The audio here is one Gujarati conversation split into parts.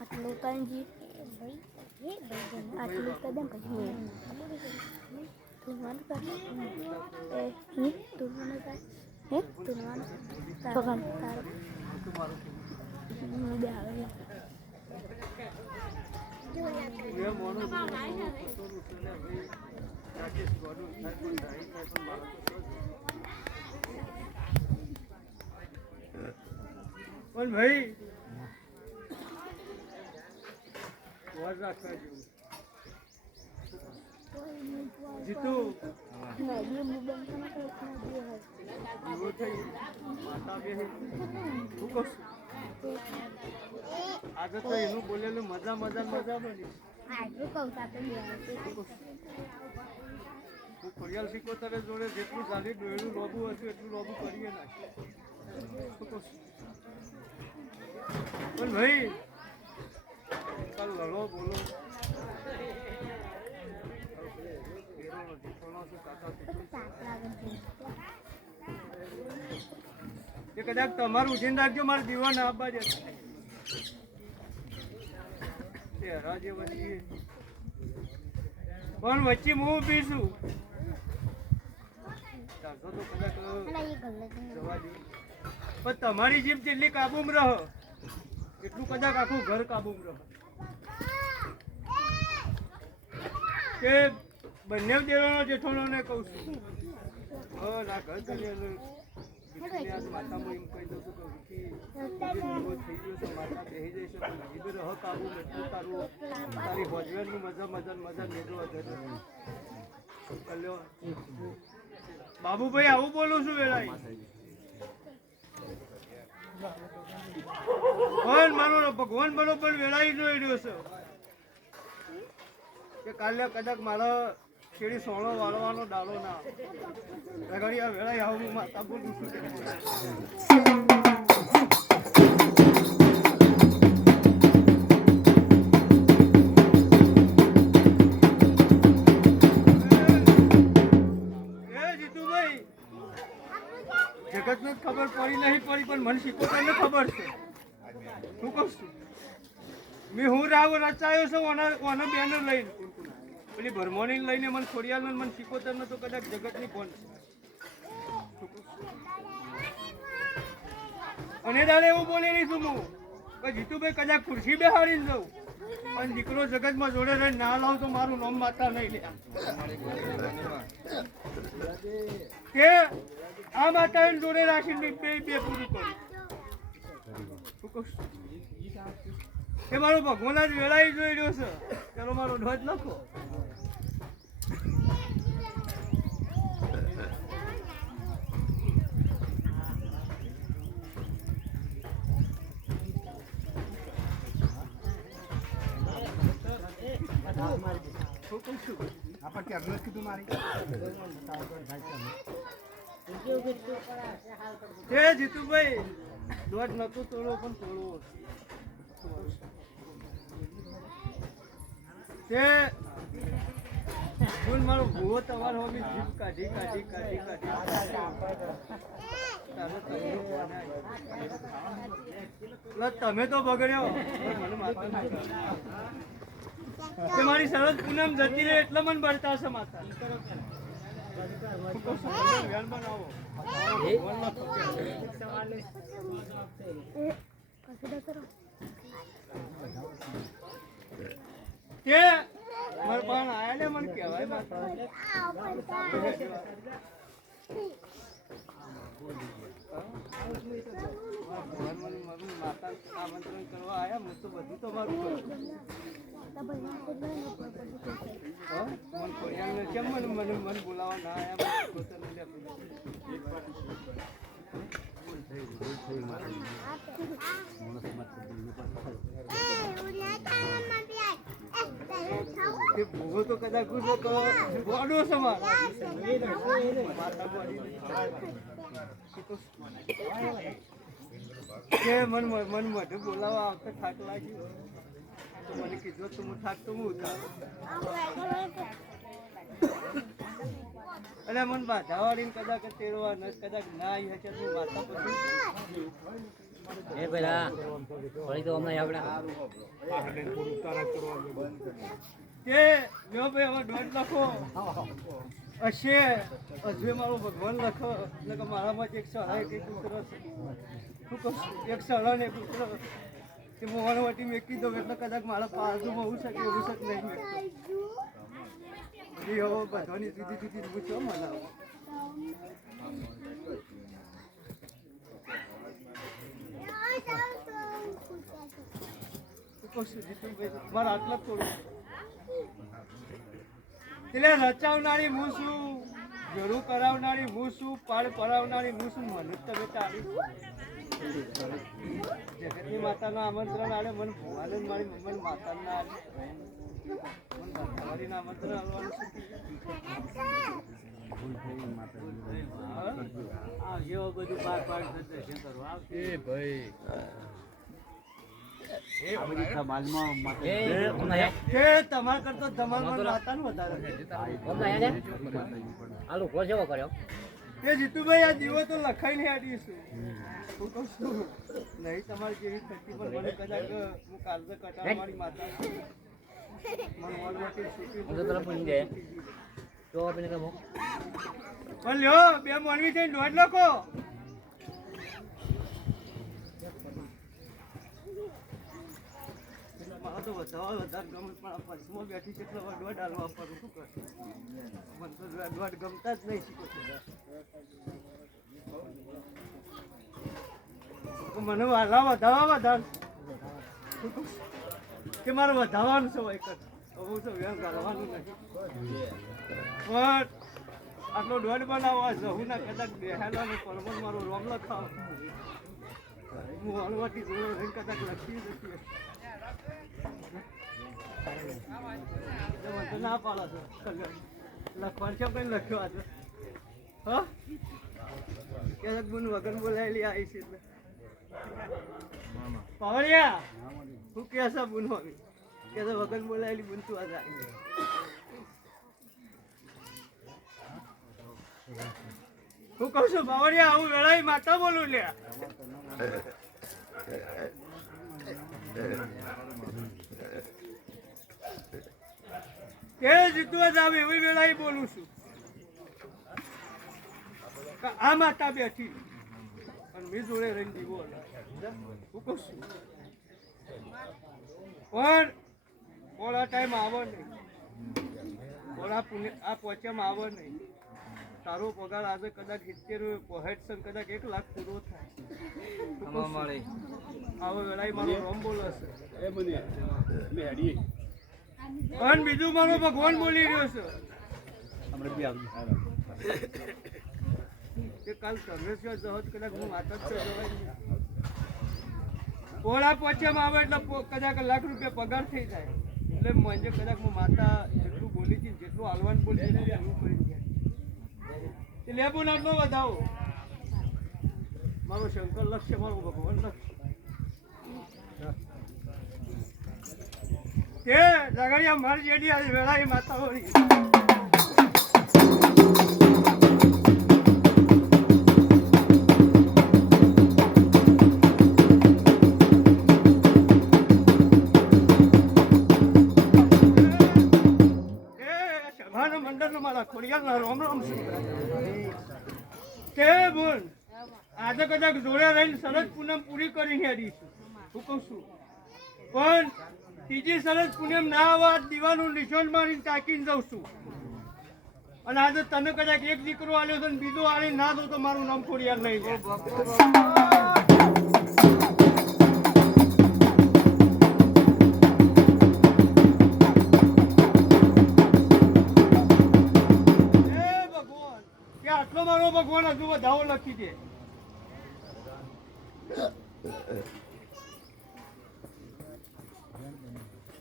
આટલું કંજી આટલું કદમ પછી તુરવાનું કર એ તુરવાનું કર હે તુરવાનું પકડ તારો બે આવે ये मोनो राजेश गौडू पण ढाई पण पण भाई वर રાખવા જેવું જીતુ માતા બે શું કહું આજે તો એનું બોલેલું મજા મજા મજા બની હું ખોડિયાલ સિકોતર જોડે જેટલું ચાલી ડોયલું લોબું હતું એટલું લોબું કરીએ નાખીએ પણ ભાઈ કાલ લડો બોલો એ કદાચ તમારું ઉઠીને રાખજો મારે દીવાના આપવા જશે પણ વચ્ચે હું પીશું પણ તમારી જીભ જેટલી કાબુમાં રહો એટલું કદાચ આખું ઘર કાબુમાં રહો કે બંને દેવાનો જેઠોનો ને કહું છું ના ઘર કરી માતામાં એમ કહી દઉં છું કે થઈ ગયો છે માતા બેસી જઈશ પણ રહ કાબુ એટલું તારું તારી ભજવેલનું મજા મજા મજા મેળવો કલ્યો બાબુભાઈ આવું બોલું છું વેળાઈ ભગવાન મારો ભગવાન બરોબર વેળાઈ જોઈ રહ્યો છે કે કાલે કદાચ મારા કેડી સોનો વાળવાનો ડાલો ના ઘડી આ વેળાઈ આવું માતા બોલું છું જગતને ખબર પડી નહીં પડી પણ મને શીખોતરને ખબર છે શું કહું છું મેં હું રાવ રચાયો છું ઓનો બેનર લઈને પેલી ભરમોની લઈને મને ખોડિયાલ મને શીખોતરને તો કદાચ જગતની ફોન છે અને દાદા એવું બોલેલી છું હું કે જીતુભાઈ કદાચ ખુરશી બેહાડીને જાઉં પણ દીકરો જગતમાં જોડે રહીને ના લાવ તો મારું નામ માતા નહીં લે કે આ માતા જોડે રાખીને બે પૂરું કર્યું એ મારો ભગવાન જ વેળાઈ જોઈ રહ્યો છે ચાલો મારો ધ્વજ લખો જીતુભાઈ ધ્વજ નતું તોડો પણ તોડવો તે ફૂલ મારો ભૂવો તમારો હોમી જીભ કાઢી કાઢી કાઢી કાઢી તમે તો બગડ્યો મને માતા કે મારી સરસ પૂનમ જતી રહે એટલે મને બળતા છે માતા કે મારે પણ આયા ને મને કહેવાય માતા આમંત્રણ કરવા આયા હું તો બધું તો મારું કેમ મને બોલાવવા ના આયા તે ભૂવો તો કદાચ ગુસ્સો તો ગોડો છે મારો. માતા ગોડી કે મન મોઢે બોલાવા આવતા થાક લાગ્યો તો મને કીધું તો હું થાક તો હું ઉતારું. એટલે મને બાધા વાળીને કદાચ તેડવા ન કદાચ ના આવી હશે તો માતા પછી એ પેલા થોડી તો અમે આપણે કે લ્યો ભાઈ હવે દોઢ લખો હશે હજુ મારો ભગવાન લખો એટલે કે મારામાં એક સળા એક કૂતરો છે. શું કહું એક સળા ને કૂતરો તે મોહન વટી મેકી દઉં એટલે કદાચ મારા પાલતુમાં હું શકે એવું શકે નહીં મેકતો. બધી હવે બધાની જુદી જુદી પૂછો મને મારા આટલા જ થોડું એટલે રચાવનારી હું છું, જરૂર કરાવનારી હું છું, પાડ પરાવનારી હું છું. મને જ તમે ચાલી જગતની માતાના આમંત્રણ આલે મને ભગવાન જ મારી મમ્મી માતાના આલે મને ભગવાનના આમંત્રણ આવવાનું જેવો બધું બાર પાડ દર્શન કરવા આવશે. એ ભાઈ તમારા કરતો ધમાલમાં માતાનું વધારે આલુ કોશેવો કર્યો એ જીતુભાઈ આ દીવો તો લખાઈને આડીશું. હું કહું છું નહીં તમારી જેવી થતી પણ મને કદાચ હું કાલદે કટાળવાળી માતા મને ઓલરેડી પણ લ્યો બે મોનવી થઈને દોઢ લખો. મારા તો વધારે ગમે પણ આ પર્સમાં બેઠી છે એટલે દોઢ હાલવા પડું શું કરશું. મને તો દોઢ ગમતા જ નહીં શીખો મને વાલા વધારે કે મારે વધારવાનું છે ભાઈ હું તો વ્યંગ કરવાનું નથી પણ આટલો દોઢ બનાવવા જવું ના કદાચ બેહાડવા ને પરમત મારો રોમ લખાવ હું હળવાથી જોડો રહીને કદાચ લખી નથી ના પાડો છો લખવાનું છે કઈ લખ્યો આજે હા ક્યારેક બુન વગર બોલાયેલી આવી છે એટલે પાવડિયા હું કે છે બુન મમ્મી કે વગર બોલાયેલી બુન તું આજે આવી હું કહું છું પાવડિયા હું વેળાઈ માતા બોલું લ્યા કે જીતવા જાવ એવી વેળાએ બોલું છું. આ માતા બેઠી અને મેં જોડે રહીને દીવો હું કહું છું પણ ઓલા ટાઈમ આવો નહીં ઓલા પુણે આ પોચામાં આવો નહીં. તારો પગાર આજે કદાચ 70 પોહેટસન કદાચ 1 લાખ પૂરો થાય આવો વેળાએ મારો રોમ બોલો છે પણ બીજું મારો ભગવાન બોલી રહ્યો છે કે કાલ તમે છો જહત કદાચ હું માતા જ જવાય ઓલા પોચેમાં આવે એટલે કદાચ લાખ રૂપિયા પગાર થઈ જાય એટલે મને કદાચ હું માતા જેટલું બોલી હતી જેટલું હાલવાનું બોલી એટલું કરી જાય લેબુ નાટલો વધાવો મારો શંકર લક્ષ્ય મારું ભગવાન લક્ષ્ય કે જગડિયા મારી જેડી આજે વેળાએ માતા હોરી મંડળ મારા ખોડિયાર રોમ રોમ કે બોલ આજે કદાચ જોડે રહીને સરસ પૂનમ પૂરી કરીને હેડીશું હું કહું છું પણ ત્રીજી સરસ પૂનમ ના આવવા દીવાનું નિશાન મારીને તાકીને જઉં છું અને આજે તને કદાચ એક દીકરો આવ્યો છે ને બીજો આવીને ના દો તો મારું નામ ખોડિયાર નહીં જાય. આટલો મારો ભગવાન હજુ વધાવો લખી દે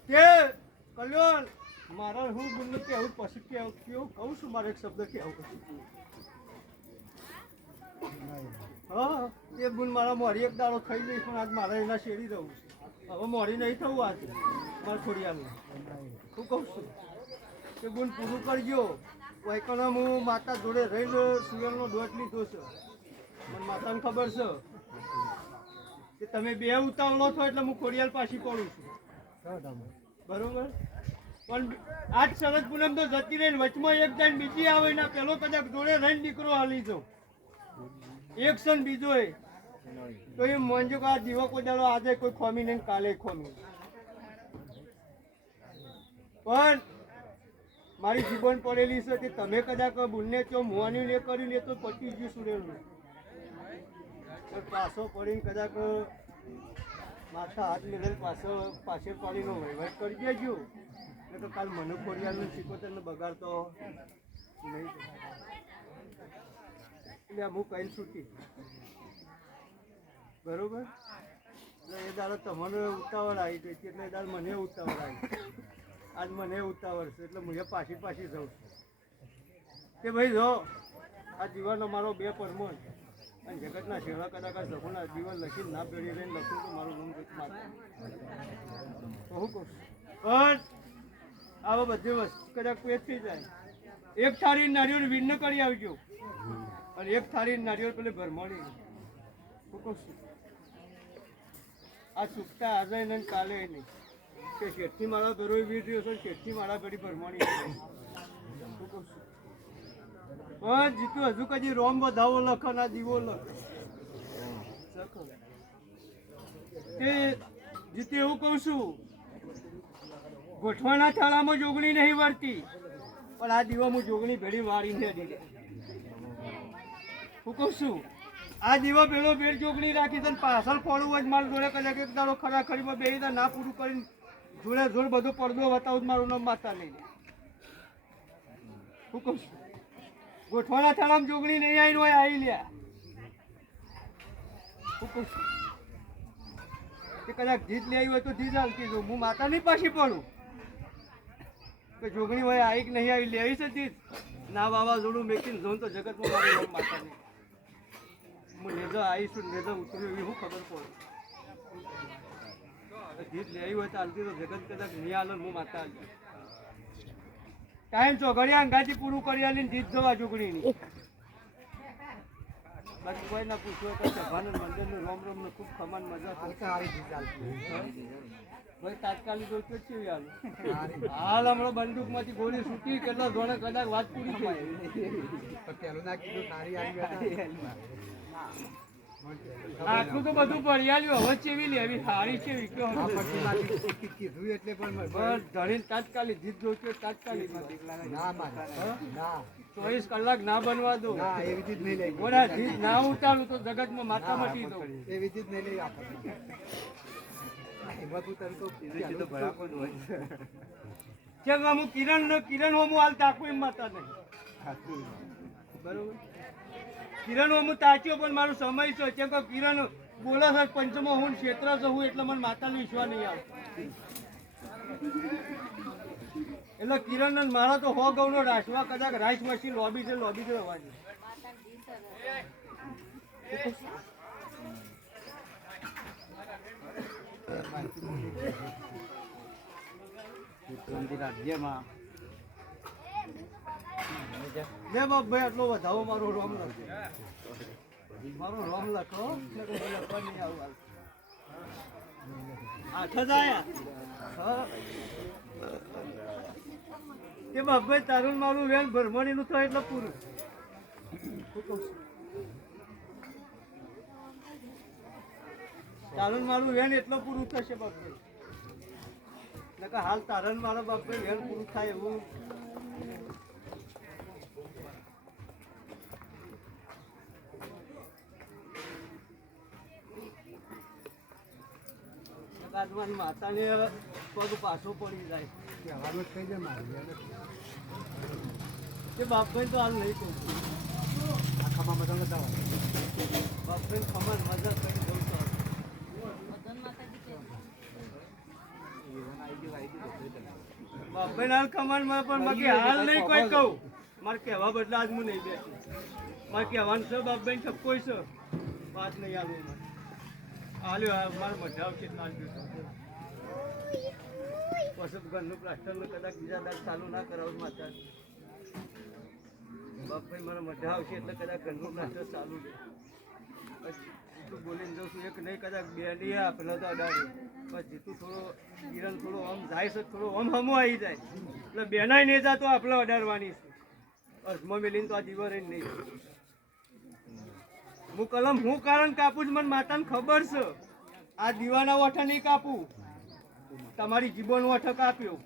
કે કલ્યાણ મારા હું બોલું કેવું પછી કેવું કહું છું મારે એક શબ્દ કેવું પછી હા એ બુન મારા મોરી એક દાડો ખાઈ જઈશ પણ આજ મારે એના શેરી રહું છે હવે મોરી નહીં થવું આજે મારા ખોડિયાનું હું કહું છું કે બુન પૂરું કરજો વૈકણ હું માતા જોડે રહીને સુયલનો દોટ લીધો છે મને માતાને ખબર છે કે તમે બે ઉતાવળો છો એટલે હું ખોડિયાલ પાછી પડું છું બરોબર પણ આજ સરસ પૂનમ તો જતી રહીને વચમાં એક જણ બીજી આવે ને પેલો કદાચ જોડે રહીને દીકરો હાલી જાઉં એક ક્ષણ બીજો એ તો એ મંજુ આ દીવો કોઈ દાડો આજે કોઈ ખોમી નહીં કાલે ખોમી પણ મારી જીવન પડેલી છે કે તમે કદાચ બુનને ચો મુવાની ને કર્યું ને તો પતી ગયું સુરેલું પાછો પડીને કદાચ માથા હાથ લીધેલ પાછળ પાડીનો વહીવટ કરી દેજો એટલે તો કાલ મને ખોડિયાલનો સિકોતરને બગાડતો નહીં એટલે હું કઈ છૂટી બરોબર એટલે એ દાડો તમને ઉતાવળ આવી ગઈ એટલે એ દાડો મને ઉતાવળ આવી આજ મને ઉતાવળ છે એટલે હું પાછી જાઉં છું કે ભાઈ જો આ જીવન અમારો બે પરમો અને જગતના શેડા કદાચ સગુના જીવન લખીને ના પેઢી રહીને લખું તો મારું નામ કંઈક માત્ર તો હું કહું પણ આવા બધી વસ્તુ કદાચ પેટ થઈ જાય એક થાળી નારિયેળ વિન કરી આવજો અને એક થાળી નારિયેળ પેલી ભરમણી હું કહું છું આ સુકતા આજે નહીં કાલે નહીં કે શેઠથી મારા ભેરો વીર રહ્યો છે શેઠથી મારા ભેરી ભરમણી હું કહું છું પણ જીતું હજુ કદી રોમ વધાવો લખો ના દીવો લખો તે જીતે એવું કહું છું ગોઠવાના થાળામાં જોગણી નહીં વળતી પણ આ દીવો હું જોગણી ભેડી વાળીને દીધે હું કહું છું આ દીવો પેલો ભેડ જોગણી રાખી તને પાછળ પડવું હોય મારું જોડે કદાચ એક દાડો ખરા ખરીમાં બે ના પૂરું કરીને જોડે જોડ બધો પડદો બતાવું મારું નામ માતા લઈ લે હું કહું છું ગોઠવાના થાળામાં જોગણી નહીં આવી હોય આવી લ્યા હું કહું છું કે કદાચ જીત લઈ આવી હોય તો જીત હાલતી જો હું માતાની પાછી પડું કે જોગણી હોય આવી કે નહીં આવી લેવી છે જીત ના વાવાઝોડું મેકીને જોઉં તો જગતમાં મારું નામ માતા નહીં હું નેજા આવીશું નેજા ઉતર્યું એવી હું ખબર પડે જીત લેવી હોય તો હાલતી તો જગત કદાચ નહીં હાલ હું માતા હાલ ટાઈમ ચોઘડિયા અંગાથી પૂરું કરી આલીને જીત જવા જોગણીની બાકી કોઈ ના પૂછવું તો સભાનું મંદિરનું રોમ રોમ ને ખૂબ ખમાન મજા ભાઈ તાત્કાલિક તો કેવી હાલ હાલ હમણાં બંદૂકમાંથી ગોળી છૂટી કેટલો જોડે કદાચ વાત પૂરી થઈ આટલું તો બધું પડિયાલ્યું હવે ચેવી લેવી સારી છે ધણીને તાત્કાલિક જીત જોઈશે તાત્કાલિક 24 કલાક ના બનવા દો જીત ના ઉતારું તો જગતમાં માતા મટી દો એવી ચીજ નહીં લઈ હું કિરણ હું હાલ તાકું એમ માતા નહીં બરોબર કિરણ હું તાચ્યો પણ મારો સમય છે કેમ કે કિરણ બોલે છે પંચમો હું ક્ષેત્ર છું એટલે મને માતાનો વિશ્વાસ નહીં આવતો એટલે કિરણ મારા તો 100 ગૌનો રાસવા કદાચ રાઈસ મશીન લોબી છે અવાજ રાજ્યમાં લે બાપ ભાઈ આટલો વધાવો મારો રોમ લખો લખવા નહીં આવું 8 જ આયા કે બાપ ભાઈ તારું મારું વેલ ભરમણીનું થાય એટલે પૂરું તારું મારું વેન એટલો પૂરું થશે બાપ ભાઈ હાલ તારણ મારા બાપ ભાઈ વેન પૂરું થાય એવું મારી માતાને પગ પાછો પડી જાય કે બાપભાઈ તો હાલ નહીં કહું આ ખમા બધા બતાવો બાપભાઈ ખમા મજા કરી દઉં તો બાપભાઈ હાલ કમાનમાં પણ બાકી હાલ નહીં કોઈ કહું. મારે કહેવા બદલે આજ હું નહીં બેસું. મારે કહેવાનું છે બાપભાઈ ઠપકો છે. વાત નહીં આલું મને. હાલ્યો મારે મજા આવશે એટલે હાલ બેસો. પછી ઘરનું પ્લાસ્ટરનું કદાચ બીજા દાડ ચાલુ ના કરાવું માતા. બાપભાઈ મારે મજા આવશે એટલે કદાચ ઘરનું પ્લાસ્ટર ચાલુ છે. જીતું બોલીને જઉં છું એક નહીં કદાચ બે નહીં આપેલો તો અડાડે. બસ જીતું થોડો કિરણ થોડો આમ જાય છે થોડો આમ હમો આવી જાય એટલે બેનાય નહીં જતો આપણે અડાડવાની છે. અર્થમાં મેલીને તો આ દીવા રહીને નહીં. હું કલમ હું કારણ કાપું છું મને માતાને ખબર છે. આ દીવાના ઓઠા નહીં કાપું. તમારી જીવોનો ઓઠો કાપ્યો.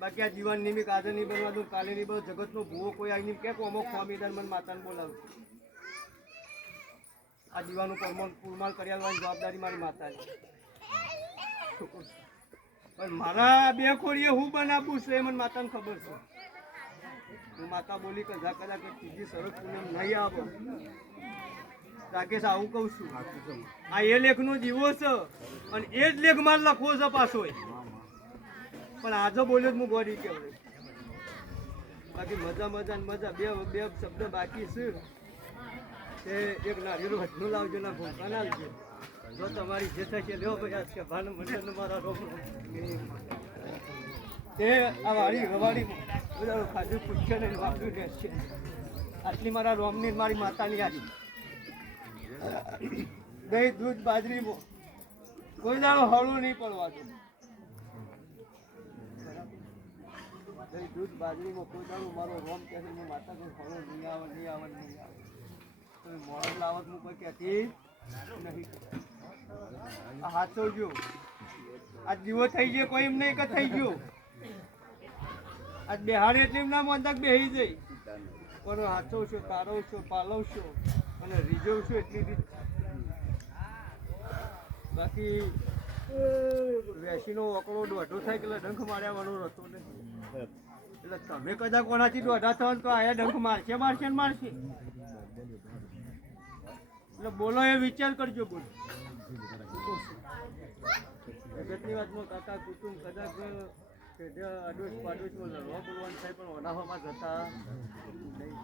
બાકી આ જીવન નિમિત્ત આજે નહીં બનવા દઉં કાલે નહીં બનવા જગતનો ભૂવો કોઈ આવી કે અમો ખોમીદાર મને માતાને બોલાવું. આ દીવાનું પૂરમાલ કરી આવવાની જવાબદારી મારી માતાની. પણ મારા બે ખોડીએ હું બનાવું છે એ મને માતાને ખબર છે. હું માતા બોલી કદાચ ત્રીજી સરસ પૂનમ નહીં આવો. રાકેશ આવું કહું છું. આ એ લેખનો જીવો છે અને એ જ લેખ મારે લખવો છે પાછો. પણ આજે બોલ્યો હું બોડી કહેવાય. બાકી મજા મજા ને મજા બે શબ્દ બાકી છે. તે એક નારિયેળ વચનું લાવજો ના ભૂખા ના લાવજો. જો તમારી જે થશે લ્યો ભાઈ કે ભાન મંડળ મારા રોમ તે આ વાળી રવાડી બધા ખાધું પૂછશે ને વાપર્યું રહેશે. આટલી મારા રોમની મારી માતાની આવી. દહીં દૂધ બાજરીમાં કોઈ દાડો હળવું નહીં પડવા દો. દહીં દૂધ બાજરીમાં કોઈ દાડો મારો રોમ કહે છે હું માતા કોઈ હળવો નહીં આવે નહીં આવે નહીં આવે. તમે મોડલ લાવત હું કોઈ કહેતી નહીં. આ હાચવજો. આ દીવો થઈ ગયો કોઈ એમ નહીં કે થઈ ગયો. આ બેહાડ એટલે એમ ના મોંધાક બેહી જઈ. પણ હાચવશો તારવશો પાલવશો અને રીઝવશો એટલી રીત. બાકી વેસીનો ઓકળો દોઢો થાય એટલે ડંખ માર્યા વાળો રસ્તો નહીં. એટલે તમે કદાચ કોનાથી દોઢા થવા તો આયા ડંખ મારશે મારશે ને મારશે. એટલે બોલો એ વિચાર કરજો. બોલો જગતની વાતમાં કાકા કુટુંબ કદાચ અડોશ પાડોશમાં લડવા બોલવાનું થાય પણ ઓનાહોમાં જતા નહીં.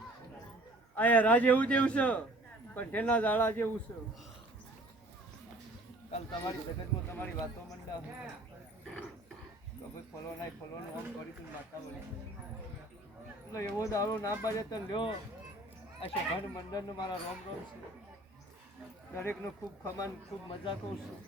આ હેરા જેવું જેવું છે પણ ઠેના ઝાડા જેવું છે. કાલ તમારી જગતમાં તમારી વાતો મંડા તો ભાઈ ફલોનું આમ કરી તું માતા બોલી. એટલે એવો દાડો ના બાજે તો લ્યો. આ શભાન મંડળનો મારા રોમ રોમ છે. દરેકનો ખૂબ ખમાન ખૂબ મજા કહું છું.